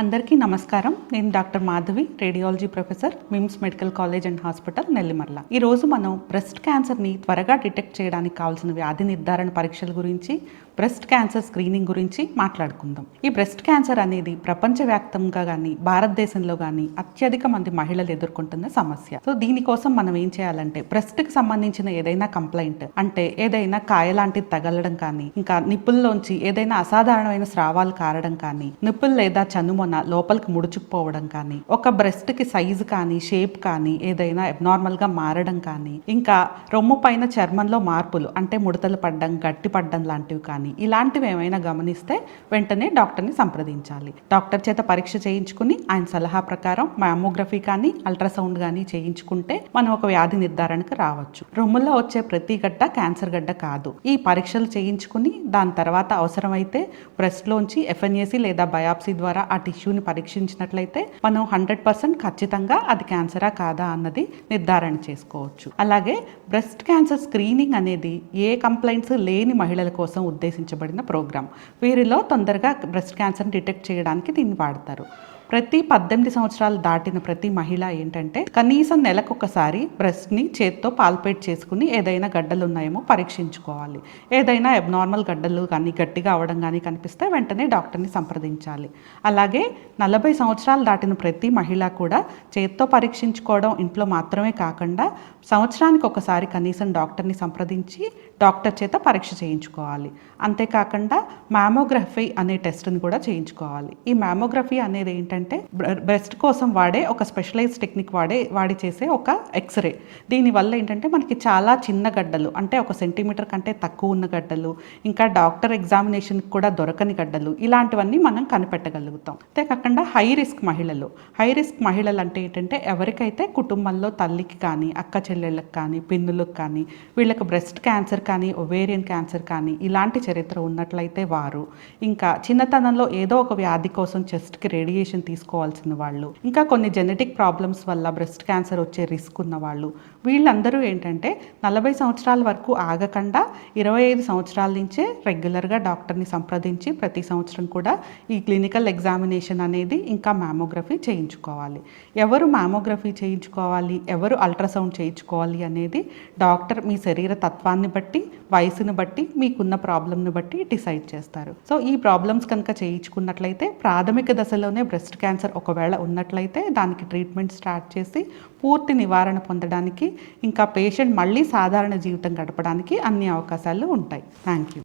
అందరికీ నమస్కారం. నేను doctor Madhavi radiology professor MIMS medical college and hospital Nellimarla. ఈ రోజు మనం బ్రెస్ట్ క్యాన్సర్ని త్వరగా డిటెక్ట్ చేయడానికి కావాల్సిన వ్యాధి నిర్ధారణ పరీక్షల గురించి బ్రెస్ట్ క్యాన్సర్ స్క్రీనింగ్ గురించి మాట్లాడుకుందాం. ఈ బ్రెస్ట్ క్యాన్సర్ అనేది ప్రపంచవ్యాప్తంగా కానీ భారతదేశంలో కానీ అత్యధిక మంది మహిళలు ఎదుర్కొంటున్న సమస్య. సో దీనికోసం మనం ఏం చేయాలంటే బ్రెస్ట్కి సంబంధించిన ఏదైనా కంప్లైంట్ అంటే ఏదైనా కాయ లాంటిది తగలడం కానీ ఇంకా నిప్పుల్లోంచి ఏదైనా అసాధారణమైన స్రావాలు కారడం కానీ నిప్పులు లేదా చనుమొన లోపలికి ముడుచుకుపోవడం కానీ ఒక బ్రెస్ట్కి సైజు కానీ షేప్ కానీ ఏదైనా అబ్నార్మల్గా మారడం కానీ ఇంకా రొమ్ము పైన చర్మంలో మార్పులు అంటే ముడతలు పడ్డం గట్టి పడ్డం లాంటివి కానీ ఇలాంటివి ఏమైనా గమనిస్తే వెంటనే డాక్టర్ని సంప్రదించాలి. డాక్టర్ చేత పరీక్ష చేయించుకుని ఆయన సలహా ప్రకారం మ్యామోగ్రఫీ కానీ అల్ట్రాసౌండ్ కానీ చేయించుకుంటే మనం ఒక వ్యాధి నిర్ధారణకు రావచ్చు. రొమ్ముల్లో వచ్చే ప్రతి గడ్డ క్యాన్సర్ గడ్డ కాదు. ఈ పరీక్షలు చేయించుకుని దాని తర్వాత అవసరమైతే బ్రెస్ట్లోంచి ఎఫ్ఎన్ఏసి లేదా బయాప్సీ ద్వారా ఆ టిష్యూని పరీక్షించినట్లయితే మనం హండ్రెడ్ పర్సెంట్ ఖచ్చితంగా అది క్యాన్సరా కాదా అన్నది నిర్ధారణ చేసుకోవచ్చు. అలాగే బ్రెస్ట్ క్యాన్సర్ స్క్రీనింగ్ అనేది ఏ కంప్లైంట్స్ లేని మహిళల కోసం ఉద్దేశించబడిన ప్రోగ్రామ్ వీరిలో తొందరగా బ్రెస్ట్ క్యాన్సర్ని డిటెక్ట్ చేయడానికి దీన్ని వాడతారు. ప్రతి పద్దెనిమిది సంవత్సరాలు దాటిన ప్రతి మహిళ ఏంటంటే కనీసం నెలకొకసారి బ్రెస్ట్ని చేత్తో పాల్పేట్ చేసుకుని ఏదైనా గడ్డలు ఉన్నాయేమో పరీక్షించుకోవాలి. ఏదైనా అబ్నార్మల్ గడ్డలు కానీ గట్టిగా అవడం కానీ కనిపిస్తే వెంటనే డాక్టర్ని సంప్రదించాలి. అలాగే నలభై సంవత్సరాలు దాటిన ప్రతి మహిళ కూడా చేత్తో పరీక్షించుకోవడం ఇంట్లో మాత్రమే కాకుండా సంవత్సరానికి ఒకసారి కనీసం డాక్టర్ని సంప్రదించి డాక్టర్ చేత పరీక్ష చేయించుకోవాలి. అంతేకాకుండా మ్యామోగ్రఫీ అనే టెస్ట్ని కూడా చేయించుకోవాలి. ఈ మ్యామోగ్రఫీ అనేది ఏంటంటే బ్రెస్ట్ కోసం వాడే ఒక స్పెషలైజ్ టెక్నిక్ వాడే వాడి చేసే ఒక ఎక్స్రే. దీనివల్ల ఏంటంటే మనకి చాలా చిన్న గడ్డలు అంటే ఒక సెంటీమీటర్ కంటే తక్కువ ఉన్న గడ్డలు ఇంకా డాక్టర్ ఎగ్జామినేషన్కి కూడా దొరకని గడ్డలు ఇలాంటివన్నీ మనం కనిపెట్టగలుగుతాం. అంతేకాకుండా హై రిస్క్ మహిళలు. హై రిస్క్ మహిళలు అంటే ఏంటంటే ఎవరికైతే కుటుంబంలో తల్లికి కానీ అక్క చెల్లెళ్ళకి కానీ పిన్నులకు కానీ వీళ్ళకి బ్రెస్ట్ క్యాన్సర్ కానీ ఒవేరియన్ క్యాన్సర్ కానీ ఇలాంటి చరిత్ర ఉన్నట్లయితే వారు ఇంకా చిన్నతనంలో ఏదో ఒక వ్యాధి కోసం చెస్ట్కి రేడియేషన్ తీసుకోవాల్సిన వాళ్ళు. ఇంకా కొన్ని జెనెటిక్ ప్రాబ్లమ్స్ వల్ల బ్రెస్ట్ క్యాన్సర్ వచ్చే రిస్క్ ఉన్న వాళ్ళు. వీళ్ళందరూ ఏంటంటే నలభై సంవత్సరాల వరకు ఆగకుండా ఇరవై ఐదు సంవత్సరాల నుంచే రెగ్యులర్గా డాక్టర్ని సంప్రదించి ప్రతి సంవత్సరం కూడా ఈ క్లినికల్ ఎగ్జామినేషన్ అనేది ఇంకా మ్యామోగ్రఫీ చేయించుకోవాలి. ఎవరు మ్యామోగ్రఫీ చేయించుకోవాలి? ఎవరు అల్ట్రాసౌండ్ చేయించుకోవాలి అనేది డాక్టర్ మీ శరీర తత్వాన్ని బట్టి వయసును బట్టి మీకున్న ప్రాబ్లంను బట్టి డిసైడ్ చేస్తారు. సో ఈ ప్రాబ్లమ్స్ కనుక చేయించుకున్నట్లయితే ప్రాథమిక దశలోనే బ్రెస్ట్ బ్రెస్ట్ క్యాన్సర్ ఒకవేళ ఉన్నట్లయితే దానికి ట్రీట్మెంట్ స్టార్ట్ చేసి పూర్తి నివారణ పొందడానికి ఇంకా పేషెంట్ మళ్ళీ సాధారణ జీవితం గడపడానికి అన్ని అవకాశాలు ఉంటాయి. Thank you